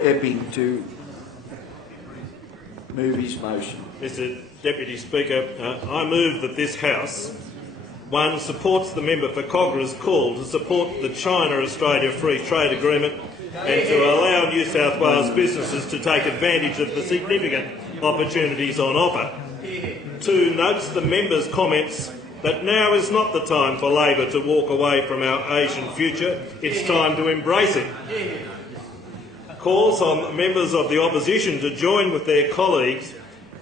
Epping to move his motion. Mr Deputy Speaker, I move that this House, 1, supports the member for Cogra's call to support the China-Australia Free Trade Agreement and to allow New South Wales businesses to take advantage of the significant opportunities on offer. 2, notes the member's comments that now is not the time for Labor to walk away from our Asian future, it's time to embrace it. Calls on members of the opposition to join with their colleague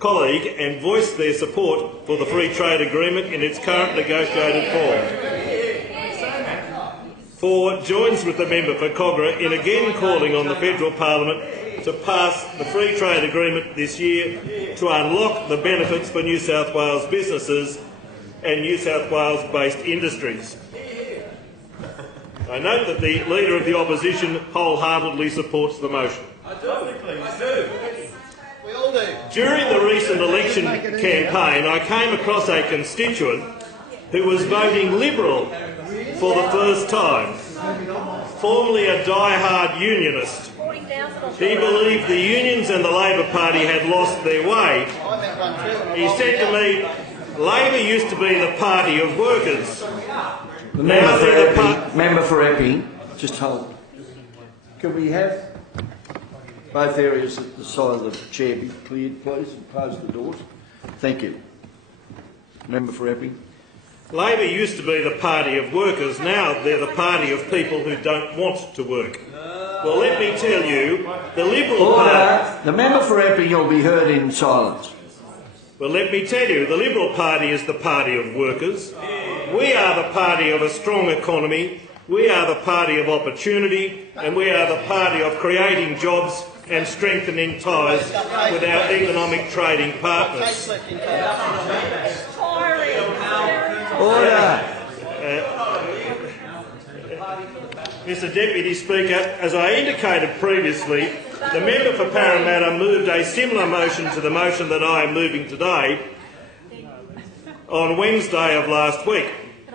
and voice their support for the Free Trade Agreement in its current negotiated form. 4, joins with the member for Cogra in again calling on the Federal Parliament to pass the Free Trade Agreement this year to unlock the benefits for New South Wales businesses and New South Wales-based industries. I note that the Leader of the Opposition wholeheartedly supports the motion. I do. We all do. During the recent election campaign, I came across a constituent who was voting Liberal for the first time, formerly a die-hard unionist. He believed the unions and the Labor Party had lost their way. He said to me, Labor used to be the party of workers. The member for Epping, just hold. Can we have both areas at the side of the chair be cleared, please, and close the doors? Thank you. Member for Epping. Labor used to be the party of workers, now they're the party of people who don't want to work. Well, let me tell you, the Liberal Party... The member for Epping will be heard in silence. Well, let me tell you, the Liberal Party is the party of workers. We are the party of a strong economy, we are the party of opportunity, and we are the party of creating jobs and strengthening ties with our economic trading partners. Order. Mr Deputy Speaker, as I indicated previously, the member for Parramatta moved a similar motion to the motion that I am moving today on Wednesday of last week.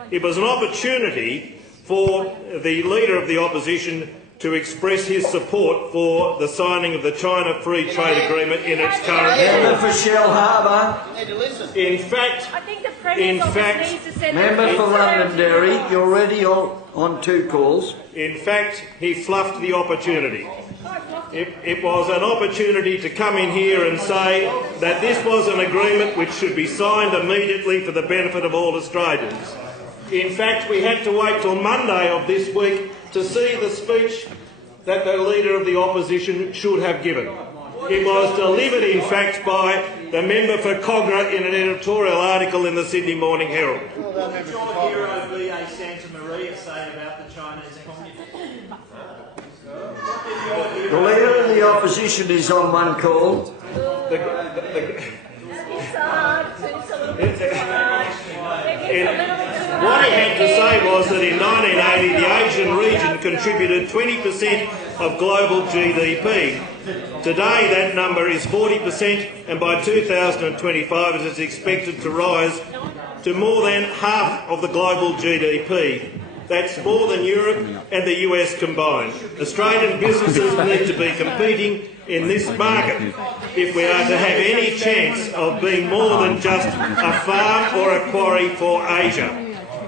It was an opportunity for the Leader of the Opposition to express his support for the signing of the China Free Trade Agreement in its current Member form. for Shell Harbour. In fact, Member for Londonderry, you're already on 2 calls. In fact, he fluffed the opportunity. It was an opportunity to come in here and say that this was an agreement which should be signed immediately for the benefit of all Australians. In fact, we had to wait till Monday of this week to see the speech that the Leader of the Opposition should have given. It was delivered, in fact, by the member for Cogra in an editorial article in the Sydney Morning Herald. What did your hero B.A. Santa Maria say about the Chinese communists? The Leader of the Opposition is on 1 call. What he had to say was that in 1980 the Asian region contributed 20% of global GDP. Today that number is 40%, and by 2025 it is expected to rise to more than half of the global GDP. That's more than Europe and the US combined. Australian businesses need to be competing in this market if we are to have any chance of being more than just a farm or a quarry for Asia.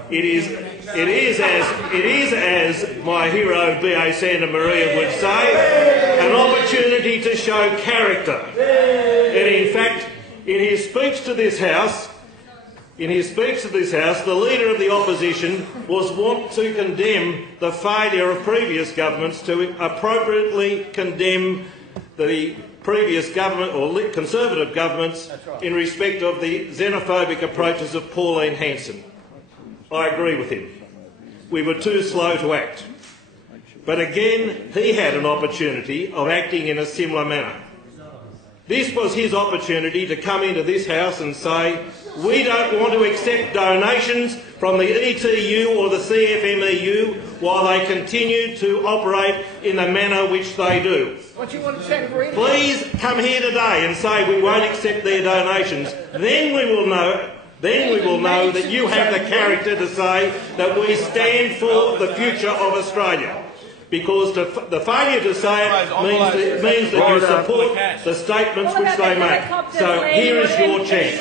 It is as my hero B.A. Santa Maria would say, an opportunity to show character. And in fact, in his speech to this House, the Leader of the Opposition was wont to condemn the failure of previous governments to appropriately condemn the previous government or Conservative governments in respect of the xenophobic approaches of Pauline Hanson. I agree with him. We were too slow to act. But again, he had an opportunity of acting in a similar manner. This was his opportunity to come into this House and say, we don't want to accept donations from the ETU or the CFMEU while they continue to operate in the manner which they do. Please come here today and say we won't accept their donations. Then we will know that you have the character to say that we stand for the future of Australia. because the failure to say it means that you support the statements which they make. So here is your chance.